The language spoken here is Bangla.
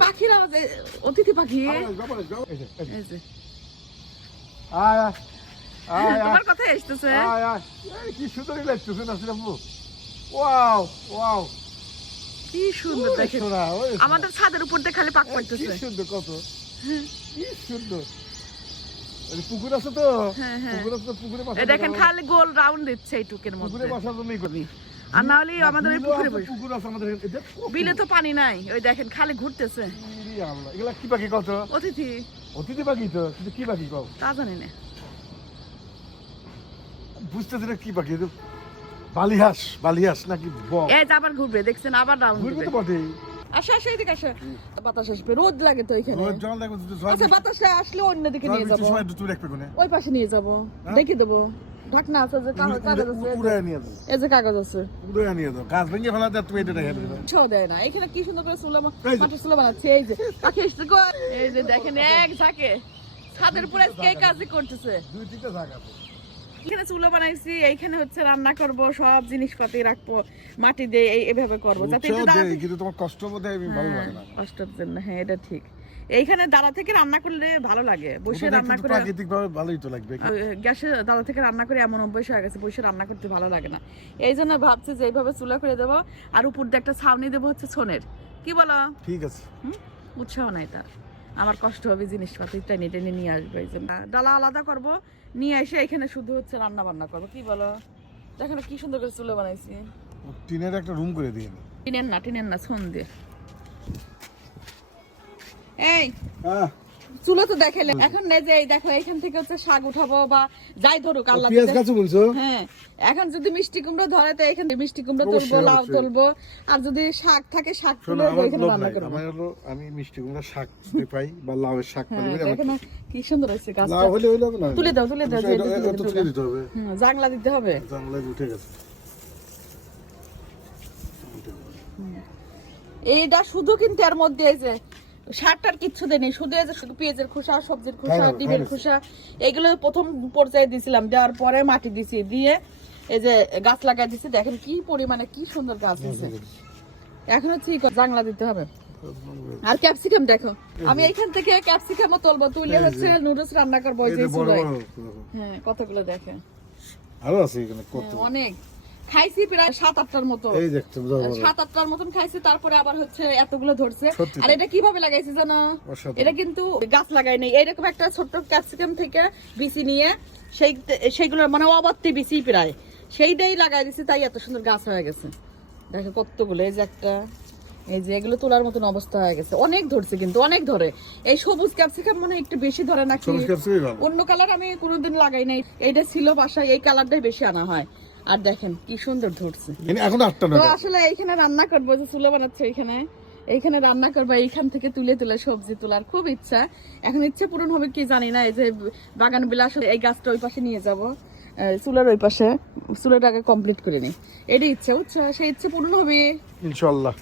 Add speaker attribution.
Speaker 1: পাখির অতিথি পাখি।
Speaker 2: আয়, আয়,
Speaker 1: তোমার আসতেছে।
Speaker 2: আয়, আয়। কি সুন্দরই লাগতেছে.
Speaker 1: কি সুন্দর। আমাদের ছাদের উপর দিয়ে খালি পাক
Speaker 2: কি সুন্দর কত। কি সুন্দর। পুকুর আছে তো?
Speaker 1: হ্যাঁ, হ্যাঁ।
Speaker 2: পুকুর আছে তো পুকুরে
Speaker 1: দেখেন খালি গোল রাউন্ড দিচ্ছে এইটুকের মধ্যে
Speaker 2: পুকুরে বসার জন্যই করি।
Speaker 1: আর না হলে আমাদের ওই পুকুরে
Speaker 2: পুকুর আছে আমাদের?
Speaker 1: বিলে তো পানি নাই। ওই দেখেন খালি ঘুরতেছে।
Speaker 2: এগুলা কি পাখি কত?
Speaker 1: অতিথি।
Speaker 2: অতিথি পাখি তো কিন্তু কি পাখি কও?
Speaker 1: তা জানি না।
Speaker 2: বুঝতেছি না কি পাখি বালিহাঁস বালিহাঁস নাকি
Speaker 1: এই আবার ঘুরবে দেখছেন আবার
Speaker 2: ঘুরবে তো বটেই।
Speaker 1: আসো আসো এদিকে আসো। বাতাস আসবে রোদ লাগে তো এখানে।
Speaker 2: রোদ জল দেখো
Speaker 1: আচ্ছা বাতাসে আসলে অন্যদিকে নিয়ে যাব। ওই পাশে নিয়ে যাব।
Speaker 2: হ্যাঁ?
Speaker 1: দেখি দেবো। ঢাকনা আছে যে কাগজ আছে। যে-
Speaker 2: নিয়ে দাও।
Speaker 1: এই যে কাগজ আছে।
Speaker 2: নিয়ে গাছ ভেঙে ফেলা তুমি এটা রেখে দেবে।
Speaker 1: ছ দেয় না। এখানে কি সুন্দর করে চুলা মাটির বানাচ্ছে। এই যে। পাখি গো। এই যে দেখেন এক ঝাঁকে। ছাদের উপরে কে কাজই করতেছে।
Speaker 2: দুই তিনটা জায়গা আছে।
Speaker 1: এখানে চুলা বানাইছি। এইখানে হচ্ছে রান্না করব সব জিনিসপাতি রাখব মাটি দিয়ে এই- এইভাবে করব। যাতে
Speaker 2: কিন্তু তোমার কষ্ট বোধ হয় ভালো লাগে না।
Speaker 1: কষ্টের জন্য। হ্যাঁ এটা ঠিক। এইখানে দাঁড়া থেকে রান্না করলে ভালো লাগে। বসে রান্না করে
Speaker 2: প্রাকৃতিক ভাবে ভালোই তো লাগবে।
Speaker 1: গ্যাসে দাঁড়া থেকে রান্না করে এমন অভ্যাস হয়ে গেছে বসে রান্না করতে ভালো লাগে না। এই জন্য ভাবছি যে এইভাবে চুলা করে দেবো আর উপর দিয়ে একটা ছাউনি দেবো হচ্ছে ছোনের কি বলো?
Speaker 2: ঠিক আছে।
Speaker 1: উৎসাহ নাই তার। আমার কষ্ট হবে জিনিসপাতি টেনে টেনে নিয়ে আসবে এই জন্য। ডালা আলাদা করব নিয়ে এসে এখানে শুধু হচ্ছে রান্না বান্না করব। কি বলো? দেখেন কি সুন্দর করে চুলো বানাইছি।
Speaker 2: টিনের একটা রুম করে দিয়ে
Speaker 1: টিনের না টিনের না ছন দিয়ে। এই
Speaker 2: হ্যাঁ।
Speaker 1: চুলো তো দেখাইলে এখন নেই যে এই দেখো এখান থেকে হচ্ছে শাক উঠাবো বা যাই ধরুক আল্লাহ
Speaker 2: পেঁয়াজ বলছো?
Speaker 1: হ্যাঁ এখন যদি মিষ্টি কুমড়ো ধরে তো এখানে মিষ্টি কুমড়ো তুলবো লাউ তুলবো। আর যদি শাক থাকে শাক তুলে এখানে রান্না করব।
Speaker 2: আমার হলো আমি মিষ্টি কুমড়া শাক যদি পাই বা লাউয়ের শাক পাই
Speaker 1: হ্যাঁ কি সুন্দর গাছটা।
Speaker 2: লাউ হলে হইল না?
Speaker 1: তুলে দাও তুলে দাও
Speaker 2: এটা-
Speaker 1: তুলে
Speaker 2: দিতে হবে।
Speaker 1: জাংলা দিতে হবে।
Speaker 2: জানলায় উঠে গেছে।
Speaker 1: এইটা শুধু কিন্তু এর মধ্যে যে সারটার কিচ্ছু দেয়নি শুধু এই যে শুধু পেঁয়াজের খোসা সবজির খোসা ডিমের খোসা এগুলো প্রথম পর্যায়ে দিছিলাম দেওয়ার পরে মাটি দিছি দিয়ে এই যে গাছ লাগাই দিছি। দেখেন কি পরিমাণে কি সুন্দর গাছ হয়েছে এখন হচ্ছে জাংলা দিতে হবে। আর ক্যাপসিকাম দেখো আমি এখান থেকে ক্যাপসিকামও তুলবো। তুলে হচ্ছে নুডলস রান্না করব হ্যাঁ কতগুলো দেখেন।
Speaker 2: আরও আছে এখানে কত
Speaker 1: হ্যাঁ, অনেক। খাইছি প্রায় সাত আটটার মতো। সাত আটটার মতন খাইছি তারপরে আবার হচ্ছে এতগুলো ধরছে। আর এটা কীভাবে লাগাইছি জানো? এটা কিন্তু গাছ লাগাই নাই। এইরকম একটা ছোট্ট ক্যাপসিকাম থেকে বিচি নিয়ে সেই সেইগুলোর মানে অবাত্তি বিচি প্রায়। সেইটাই লাগাই দিছি তাই এত সুন্দর গাছ হয়ে গেছে। দেখো কতগুলো এই যে একটা এই যে এগুলো তোলার মতন অবস্থা হয়ে গেছে। অনেক ধরছে কিন্তু অনেক ধরে। এই সবুজ ক্যাপসিকাম মানে একটু বেশি ধরে নাকি? অন্য কালার আমি কোনোদিন লাগাই নাই। এইটা ছিল বাসায় এই কালারটাই বেশি আনা হয়। আর দেখেন কি সুন্দর ধরছে।
Speaker 2: এখানে আটটা
Speaker 1: তো আসলে এইখানে রান্না করব যে চুলে বানাচ্ছে এইখানে। এইখানে রান্না করবা এইখান থেকে তুলে তুলে সবজি তোলার খুব ইচ্ছা। এখন ইচ্ছে পূরণ হবে কি জানি না এই যে বাগান বিলাস এই গাছটা ওই পাশে নিয়ে যাব চুলের ওই পাশে। চুলেটাকে আগে কমপ্লিট করে নি এটাই ইচ্ছা উচ্ছা সেই ইচ্ছে পূরণ হবে।
Speaker 2: ইনশাল্লাহ